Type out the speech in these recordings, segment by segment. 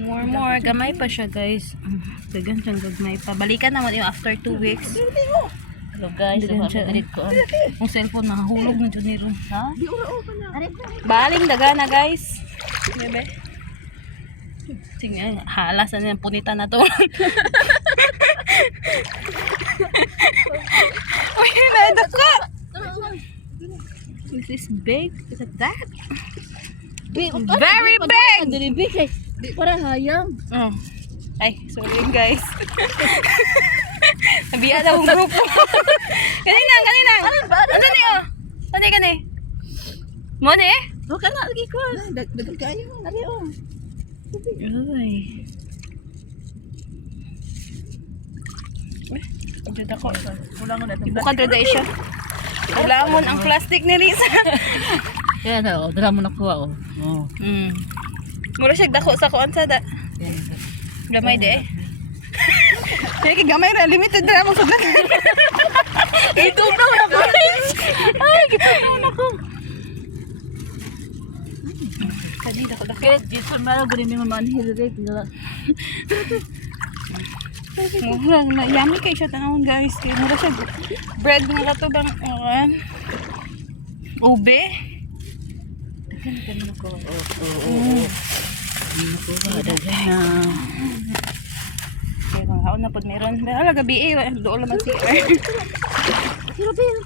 More. Gamay pa siya, guys. Dagan siyang gagmay pa. Balikan naman yung after 2 weeks. Hello guys, Dagan so siya. kami ko. Ang cellphone nakahulog na dyan niro. Ha? Baling daga na, guys. Bebe. Sige, halas na yung punita na to. Uy, nadako! This is big. Is it that? Very big! Very big eh. Di para hayang. Oh. Ay, sorry guys. Nabiya na akong grupo. Kanina. Ano ni oh? Ano ni? Mo ni? O ka na lagi ko. Dagan kayo. Ari oh. Ay. Diyan ako. Kulang na Ibukad rin dahil siya. Kulangon ang plastic ni Lisa. Kaya na, dala mo na kuha oh. Oh. Mura siya dako sa kuan sa da. Gamay de eh. Kaya gamay ra limited ra mo sudlan. Ito na ako. Ay, gitanaw na ko. Kadi dako. Kaya dito mara gani mi mamanhil rin. Mura na yummy kay siya tanawon guys. Kay mura siya bread nga katubang ube. Ganun ko. Oo. Ako ba dagan na. Kaya mga haon na po meron. Hala gabi eh. Doon naman si Sino ba yun?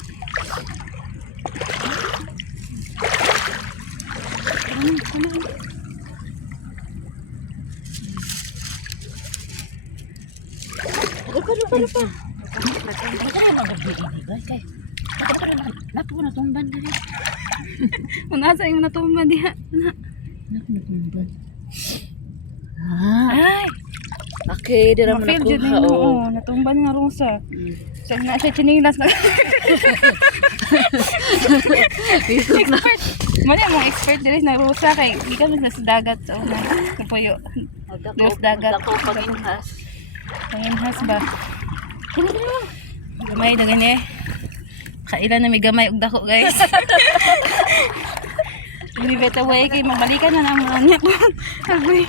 Lupa. Napo na tumban dali. Unasa yung natumba diha. Napo na tumban. Ay! Okay, dira mo na Mafil dyan kuha yun. oh. Oo, natumban nga rusa. Sag na siya chinilas na. Expert. Mali mong expert dili na rusa kay di ka na sa dagat so napuyo. Dos dagat. Dako panginhas. Panginhas ba? Gamay na gani. Kailan na may gamay og dako guys. Hindi beta way kay mabalikan na naman niya. Agoy.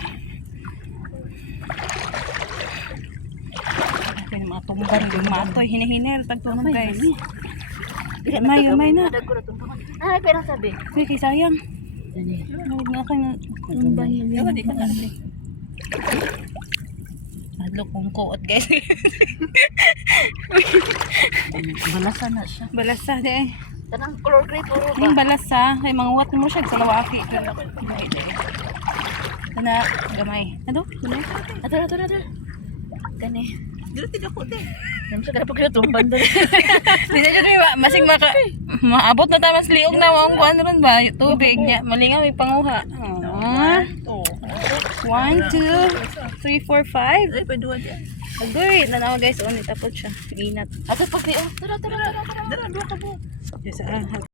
Kaya mga tumban yung matoy hinihinel tagtunog guys. May na. Ay, pero sabi. Sige sayang. Dani. Huwag nga ka na tumban yung Adlo kong kuot guys. Balasa na siya. Balasa di eh. Tanang color gray puro ba? Yung balasa kay mga wat mo siya sa lawaki. Kana gamay. Ano? Ato. Kani. Dito tidak ko te. Naman sa kada pagkita tumban doon. Di na jud masing maabot na tamas liog na wang kuan ron ba tubig niya. Malingaw may panguha. 1 2 3 4 5. Ay, pwede diyan. Agoy, nanawa guys, on itapot siya. Inat. Ato pagti. Tara. Dua ka po. Yes,